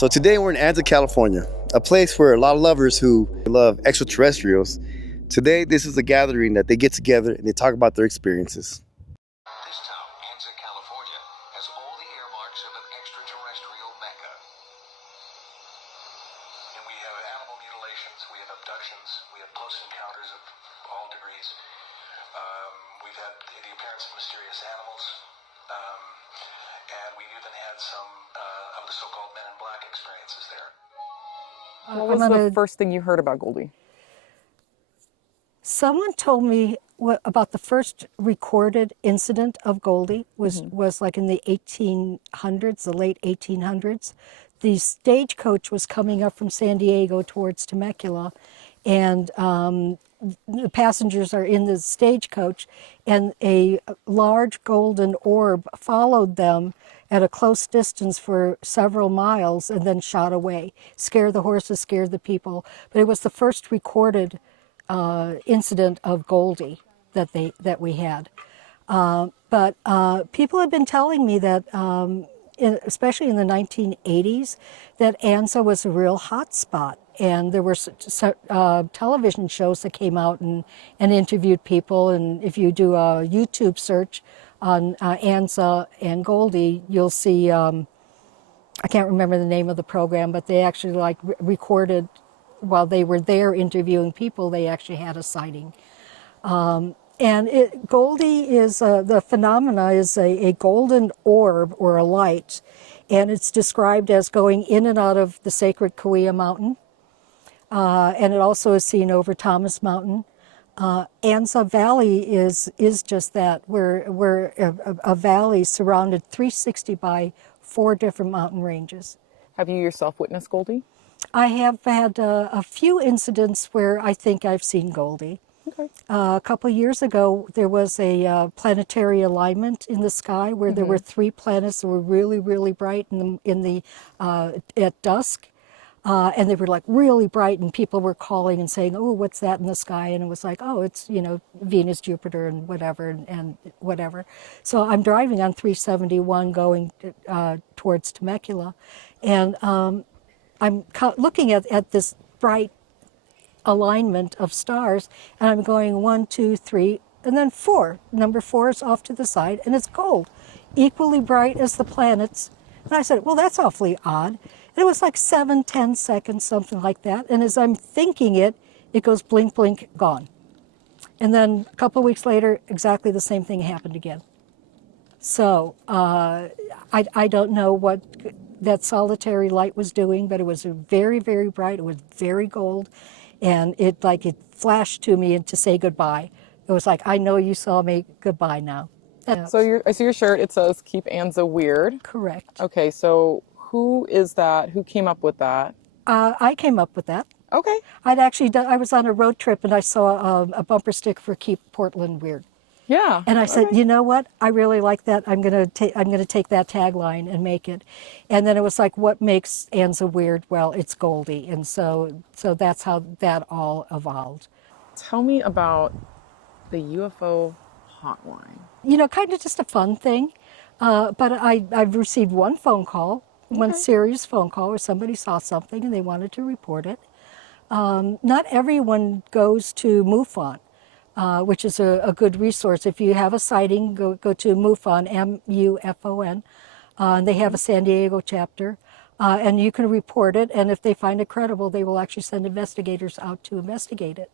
So today we're in Anza, California, a place where a lot of lovers who love extraterrestrials. Today this is a gathering that they get together and they talk about their experiences. This town, Anza, California, has all the earmarks of an extraterrestrial mecca. And we have animal mutilations, we have abductions, we have close encounters of all degrees. We've had the appearance of mysterious animals. And we've even had some of the so-called Men in Black experiences there. What was the first thing you heard about Goldie? Someone told me about the first recorded incident of Goldie was like in the 1800s, the late 1800s. The stagecoach was coming up from San Diego towards Temecula, and the passengers are in the stagecoach, and a large golden orb followed them at a close distance for several miles and then shot away. Scared the horses, scared the people. But it was the first recorded incident of Goldie that we had. But people have been telling me that, especially in the 1980s, that Anza was a real hot spot. And there were television shows that came out and interviewed people. And if you do a YouTube search on Anza and Goldie, you'll see, I can't remember the name of the program, but they actually recorded while they were there interviewing people, they actually had a sighting. And Goldie is, the phenomena is a golden orb or a light. And it's described as going in and out of the sacred Kauai Mountain. And it also is seen over Thomas Mountain. Anza Valley is just that. We're a valley surrounded 360 by 4 different mountain ranges. Have you yourself witnessed Goldie? I have had a few incidents where I think I've seen Goldie. Okay. A couple of years ago, there was a planetary alignment in the sky where there were 3 planets that were really, really bright at dusk. And they were like really bright, and people were calling and saying, "Oh, what's that in the sky?" And it was like, "Oh, it's Venus, Jupiter, and whatever, and whatever." So I'm driving on 371 going towards Temecula, and I'm looking at this bright alignment of stars, and I'm going 1, 2, 3, and then 4. Number 4 is off to the side, and it's gold, equally bright as the planets. And I said, "Well, that's awfully odd." And it was like 7, 10 seconds, something like that. And as I'm thinking it goes blink, blink, gone. And then a couple of weeks later, exactly the same thing happened again. So I don't know what that solitary light was doing, but it was very, very bright. It was very gold. And it flashed to me and to say goodbye. It was like, I know you saw me, goodbye now. So I see your shirt, it says, "Keep Anza Weird." Correct. Okay, so who is that? Who came up with that? I came up with that. Okay. I was on a road trip and I saw a bumper stick for "Keep Portland Weird." Yeah. And I said, "You know what? I really like that. I'm gonna take that tagline and make it." And then it was like, what makes Anza weird? Well, it's Goldie, and so that's how that all evolved. Tell me about the UFO hotline. Kind of just a fun thing. But I've received one phone call, one serious phone call where somebody saw something and they wanted to report it. Not everyone goes to MUFON. Which is a good resource. If you have a sighting, go to MUFON, MUFON. And they have a San Diego chapter. And you can report it, and if they find it credible, they will actually send investigators out to investigate it.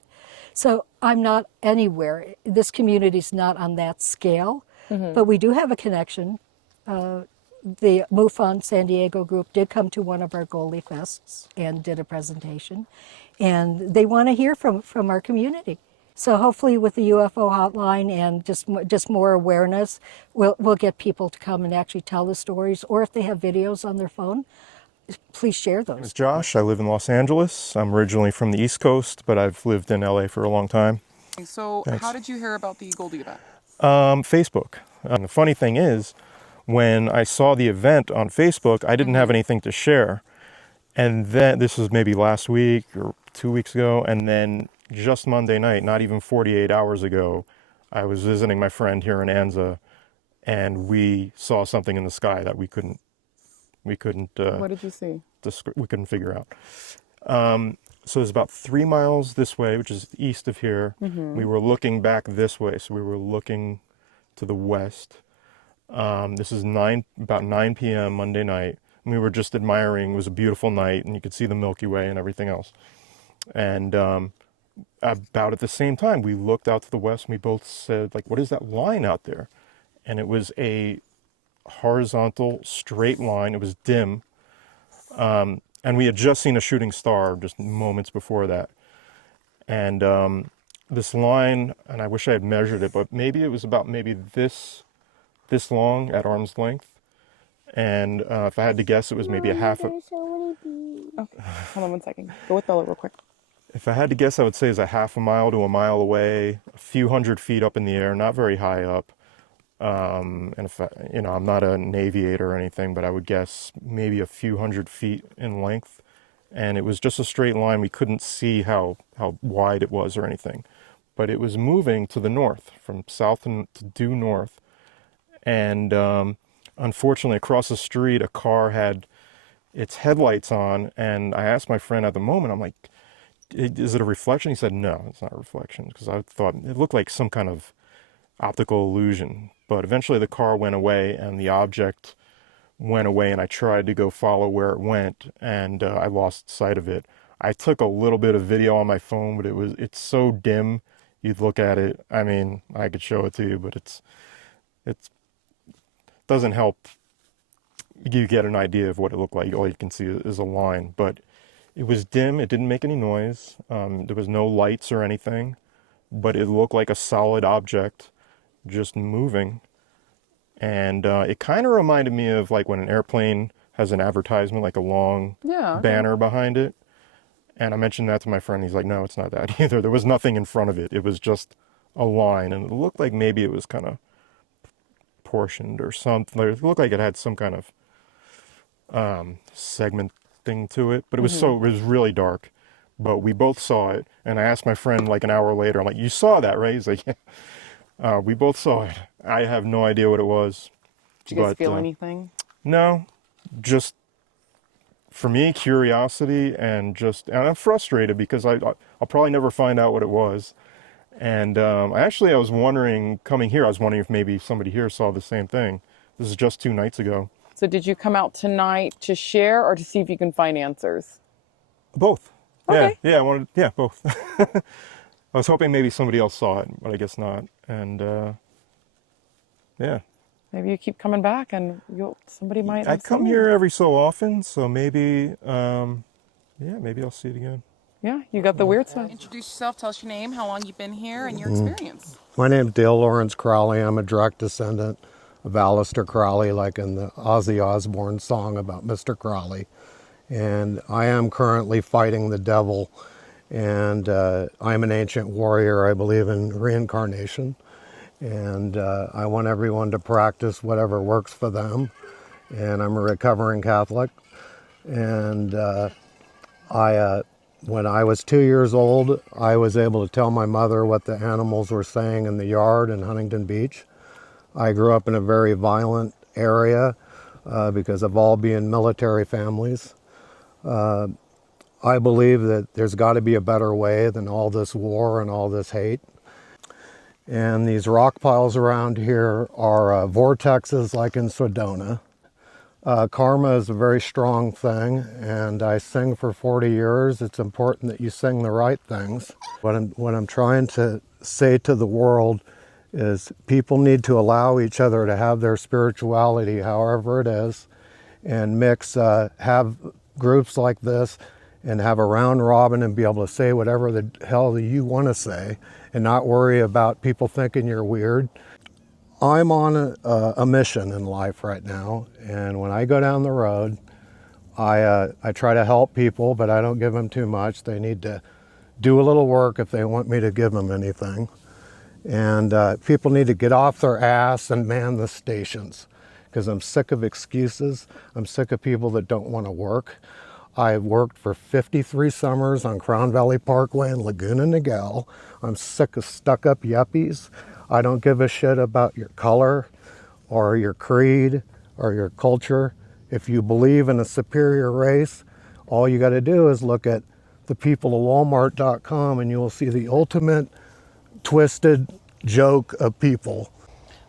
So I'm not anywhere. This community is not on that scale, but we do have a connection. The MUFON San Diego group did come to one of our Goldie Fests and did a presentation. And they want to hear from our community. So hopefully with the UFO hotline and just more awareness, we'll get people to come and actually tell the stories. Or if they have videos on their phone, please share those. My name is Josh. I live in Los Angeles. I'm originally from the East Coast, but I've lived in LA for a long time. So how did you hear about the Goldie event? Facebook. The funny thing is, when I saw the event on Facebook, I didn't have anything to share. And then, this was maybe last week or 2 weeks ago, and then just Monday night, not even 48 hours ago, I was visiting my friend here in Anza, and we saw something in the sky that we couldn't what did you see? we couldn't figure out. So it's about 3 miles this way, which is east of here. We were looking back this way, so we were looking to the west. This is about 9 p.m. Monday night. And we were just admiring. It was a beautiful night, and you could see the Milky Way and everything else. And about at the same time, we looked out to the west, and we both said, like, what is that line out there? And it was a horizontal, straight line. It was dim. And we had just seen a shooting star just moments before that. And this line, and I wish I had measured it, but maybe it was about this long at arm's length. And if I had to guess, it was maybe a half a... Okay, hold on one second. Go with Bella real quick. If I had to guess, I would say it's a half a mile to a mile away, a few hundred feet up in the air, not very high up. And if I'm not an aviator or anything, but I would guess maybe a few hundred feet in length. And it was just a straight line. We couldn't see how wide it was or anything, but it was moving to the north, from south to due north. And unfortunately, across the street, a car had its headlights on. And I asked my friend at the moment, I'm like, is it a reflection? He said, no, it's not a reflection, because I thought it looked like some kind of optical illusion. But eventually the car went away and the object went away, and I tried to go follow where it went, and I lost sight of it. I took a little bit of video on my phone, but it's so dim. You'd look at it. I mean, I could show it to you, but it doesn't help you get an idea of what it looked like. All you can see is a line, but it was dim. It didn't make any noise. There was no lights or anything, but it looked like a solid object just moving. And it kind of reminded me of like when an airplane has an advertisement, like a long banner behind it. And I mentioned that to my friend. He's like, no, it's not that either. There was nothing in front of it. It was just a line. And it looked like maybe it was kind of portioned or something. It looked like it had some kind of segment thing to it. But it was it was really dark. But we both saw it. And I asked my friend like an hour later, I'm like, you saw that, right? He's like, yeah. We both saw it. I have no idea what it was. Did you guys feel anything? No, just for me, curiosity, and I'm frustrated because I'll probably never find out what it was. And I was wondering, coming here, I was wondering if maybe somebody here saw the same thing. This is just 2 nights ago. So did you come out tonight to share or to see if you can find answers? Both. Okay. Yeah, both. I was hoping maybe somebody else saw it, but I guess not. And yeah. Maybe you keep coming back and somebody might. I come here every so often, so maybe, maybe I'll see it again. Yeah, you got the weird side. Introduce yourself, tell us your name, how long you've been here, and your experience. My name's Dale Lawrence Crowley. I'm a direct descendant of Aleister Crowley, like in the Ozzy Osbourne song about Mr. Crowley. And I am currently fighting the devil, and I'm an ancient warrior. I believe in reincarnation. And I want everyone to practice whatever works for them. And I'm a recovering Catholic. And when I was 2 years old, I was able to tell my mother what the animals were saying in the yard in Huntington Beach. I grew up in a very violent area because of all being military families. I believe that there's got to be a better way than all this war and all this hate. And these rock piles around here are vortexes like in Sedona. Karma is a very strong thing, and I sing for 40 years. It's important that you sing the right things. What I'm trying to say to the world is people need to allow each other to have their spirituality, however it is, and have groups like this and have a round robin and be able to say whatever the hell you want to say and not worry about people thinking you're weird. I'm on a mission in life right now, and when I go down the road, I try to help people, but I don't give them too much. They need to do a little work if they want me to give them anything. And people need to get off their ass and man the stations, because I'm sick of excuses. I'm sick of people that don't want to work. I've worked for 53 summers on Crown Valley Parkway in Laguna Niguel. I'm sick of stuck-up yuppies. I don't give a shit about your color or your creed or your culture. If you believe in a superior race, All you got to do is look at the people of Walmart.com and you will see the ultimate twisted joke of people.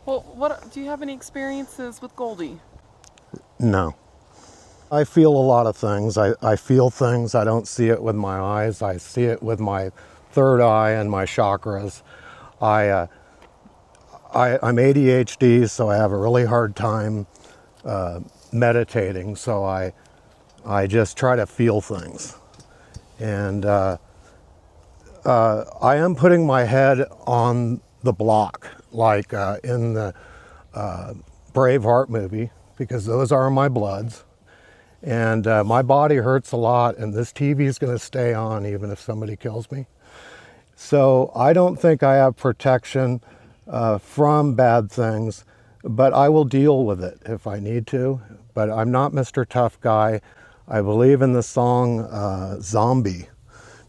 Well, what do you have any experiences with Goldie? No. I feel a lot of things. I feel things. I don't see it with my eyes. I see it with my third eye and my chakras. I'm ADHD, so I have a really hard time meditating. So I just try to feel things. And I am putting my head on the block, like in the Braveheart movie, because those are my bloods. And my body hurts a lot, and this TV is going to stay on even if somebody kills me. So I don't think I have protection from bad things, but I will deal with it if I need to. But I'm not Mr. Tough Guy. I believe in the song Zombie,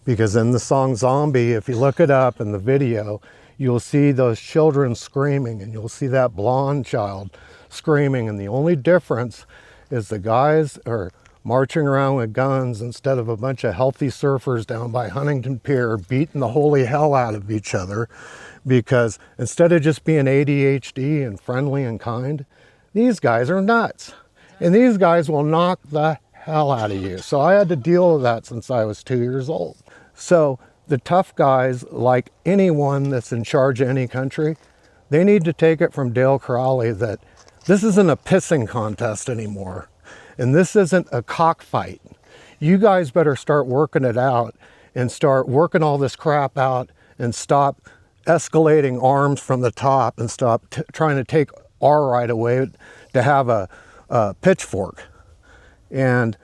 because in the song Zombie, if you look it up in the video, you'll see those children screaming, and you'll see that blonde child screaming, and the only difference is the guys are marching around with guns instead of a bunch of healthy surfers down by Huntington Pier beating the holy hell out of each other, because instead of just being ADHD and friendly and kind, these guys are nuts. And these guys will knock the hell out of you. So I had to deal with that since I was 2 years old. So the tough guys, like anyone that's in charge of any country, they need to take it from Dale Crowley that this isn't a pissing contest anymore. And this isn't a cockfight. You guys better start working it out and start working all this crap out and stop escalating arms from the top and stop trying to take our right away to have a pitchfork. And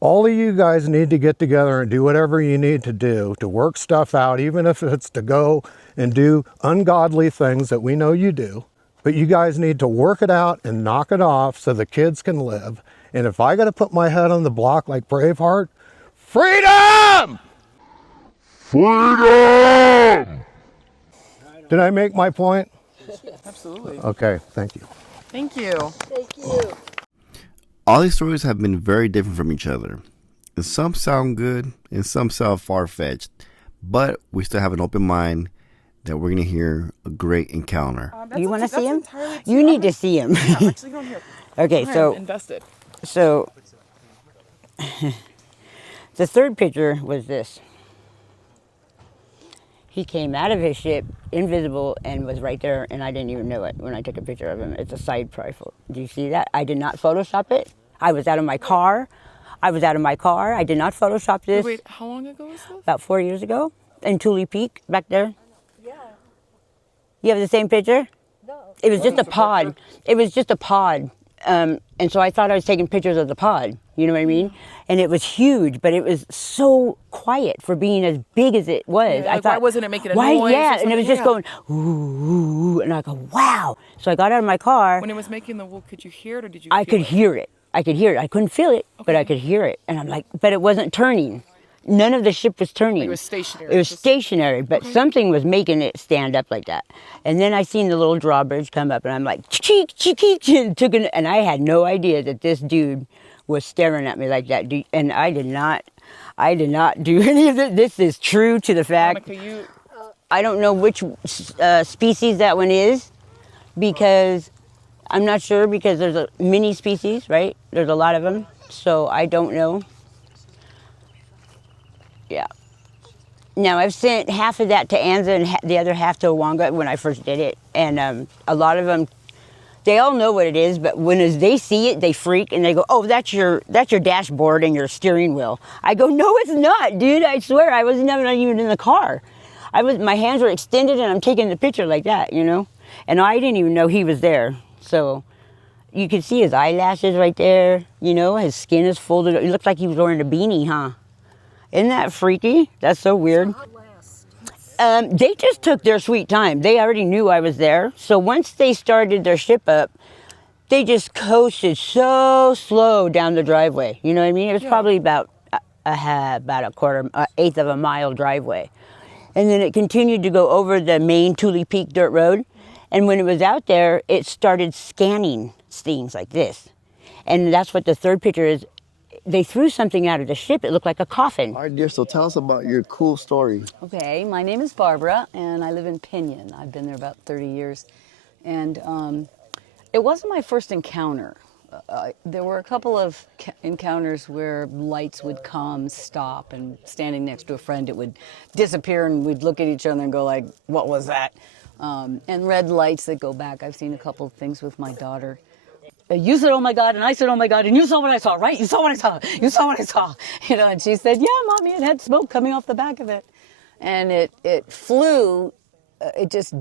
all of you guys need to get together and do whatever you need to do to work stuff out, even if it's to go and do ungodly things that we know you do. But you guys need to work it out and knock it off so the kids can live. And if I got to put my head on the block like Braveheart, freedom! Freedom! Did I make my point? Absolutely. Okay, thank you. Thank you. Thank you. All these stories have been very different from each other. And some sound good and some sound far-fetched. But we still have an open mind that we're going to hear a great encounter. You want to see him? You need to see him. Yeah, actually, go here. Okay, so Invested. The third picture was this. He came out of his ship, invisible, and was right there, and I didn't even know it when I took a picture of him. It's a side profile. Do you see that? I did not Photoshop it. I was out of my car. I did not Photoshop this. Wait, how long ago was this? About 4 years ago, in Tule Peak, back there. You have the same picture? No. It was just a pod. It was just a pod. And so I thought I was taking pictures of the pod. You know what I mean? And it was huge, but it was so quiet for being as big as it was. Yeah, I like, thought, why wasn't it making a why, noise? yeah, and it was just going, ooh, ooh, ooh, and I go, wow. So I got out of my car. When it was making the wool, could you hear it or did you I feel could it? hear it. I could hear it. I couldn't feel it, but I could hear it. And I'm like, but it wasn't turning. None of the ship was turning. It was stationary. It was stationary, but something was making it stand up like that. And then I seen the little drawbridge come up, and I'm like, cheek, and I had no idea that this dude was staring at me like that. And I did not do any of it. This is true to the fact. Monica, I don't know which species that one is, because I'm not sure, because there's a mini species, right? There's a lot of them, so I don't know. Yeah. Now, I've sent half of that to Anza and the other half to Wanga when I first did it. And a lot of them, they all know what it is, but as they see it, they freak and they go, oh, that's your dashboard and your steering wheel. I go, no, it's not, dude. I swear, I was not even in the car. My hands were extended and I'm taking the picture like that, you know? And I didn't even know he was there. So you can see his eyelashes right there, you know? His skin is folded. It looked like he was wearing a beanie, huh? Isn't that freaky? That's so weird. They just took their sweet time. They already knew I was there. So once they started their ship up, they just coasted so slow down the driveway. You know what I mean? It was probably about eighth of a mile driveway. And then it continued to go over the main Tule Peak dirt road. And when it was out there, it started scanning things like this. And that's what the third picture is. they threw something out of the ship. It looked like a coffin. All right, dear. So tell us about your cool story. Okay, my name is Barbara, and I live in Pinion. I've been there about 30 years. And it wasn't my first encounter. There were a couple of encounters where lights would come, stop, and standing next to a friend, it would disappear, and we'd look at each other and go like, what was that? And red lights that go back. I've seen a couple of things with my daughter. You said, oh my God, and I said, oh my God, and you saw what I saw, right? You saw what I saw. You saw what I saw. You know, and she said, yeah, Mommy, it had smoke coming off the back of it. And it flew, it just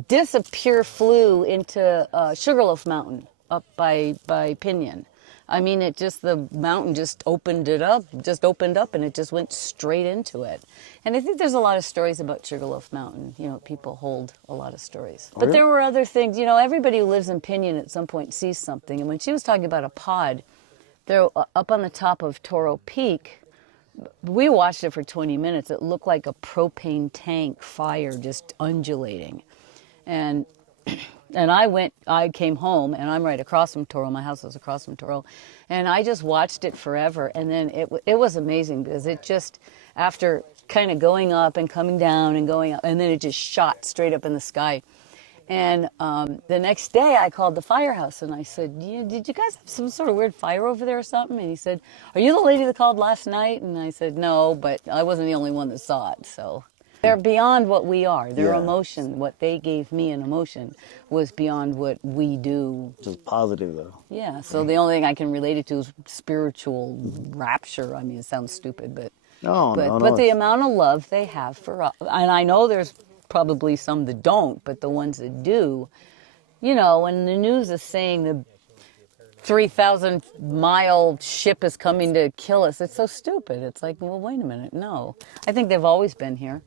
flew into Sugarloaf Mountain up by Pinion. I mean, the mountain just opened up, and it just went straight into it. And I think there's a lot of stories about Sugarloaf Mountain. You know, people hold a lot of stories. But there were other things. You know, everybody who lives in Pinion at some point sees something. And when she was talking about a pod, there up on the top of Toro Peak, we watched it for 20 minutes. It looked like a propane tank fire just undulating. And I came home, and I'm right across from Toro. My house is across from Toro. And I just watched it forever. And then it was amazing because it just, after kind of going up and coming down and going up, and then it just shot straight up in the sky. And the next day I called the firehouse and I said, did you guys have some sort of weird fire over there or something? And he said, are you the lady that called last night? And I said, no, but I wasn't the only one that saw it. So they're beyond what we are. Their emotion, what they gave me an emotion, was beyond what we do. Just positive, though. Yeah, so the only thing I can relate it to is spiritual rapture. I mean, it sounds stupid, but but the amount of love they have for us, and I know there's probably some that don't, but the ones that do, you know, when the news is saying the 3,000-mile ship is coming to kill us, it's so stupid. It's like, well, wait a minute, no. I think they've always been here,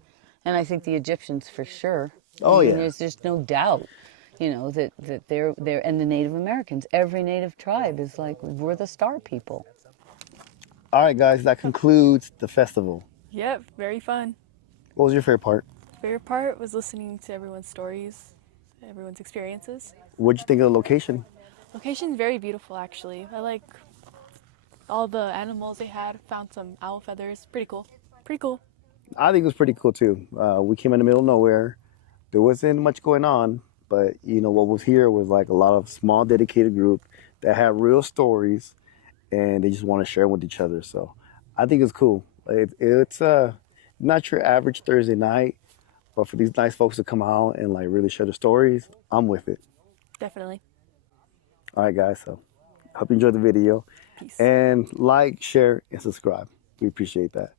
and I think the Egyptians for sure. Oh, yeah. There's just no doubt, you know, that they're, and the Native Americans, every Native tribe is like, we're the star people. All right, guys, that concludes the festival. Yep, very fun. What was your favorite part? Favorite part was listening to everyone's stories, everyone's experiences. What'd you think of the location? Location's very beautiful, actually. I like all the animals they had. Found some owl feathers. Pretty cool. Pretty cool. I think it was pretty cool, too. We came in the middle of nowhere. There wasn't much going on, but, you know, what was here was like a lot of small, dedicated group that had real stories, and they just want to share them with each other. So I think it's cool. It's not your average Thursday night, but for these nice folks to come out and like really share their stories, I'm with it. Definitely. All right, guys. So hope you enjoyed the video. Peace. And like, share, and subscribe. We appreciate that.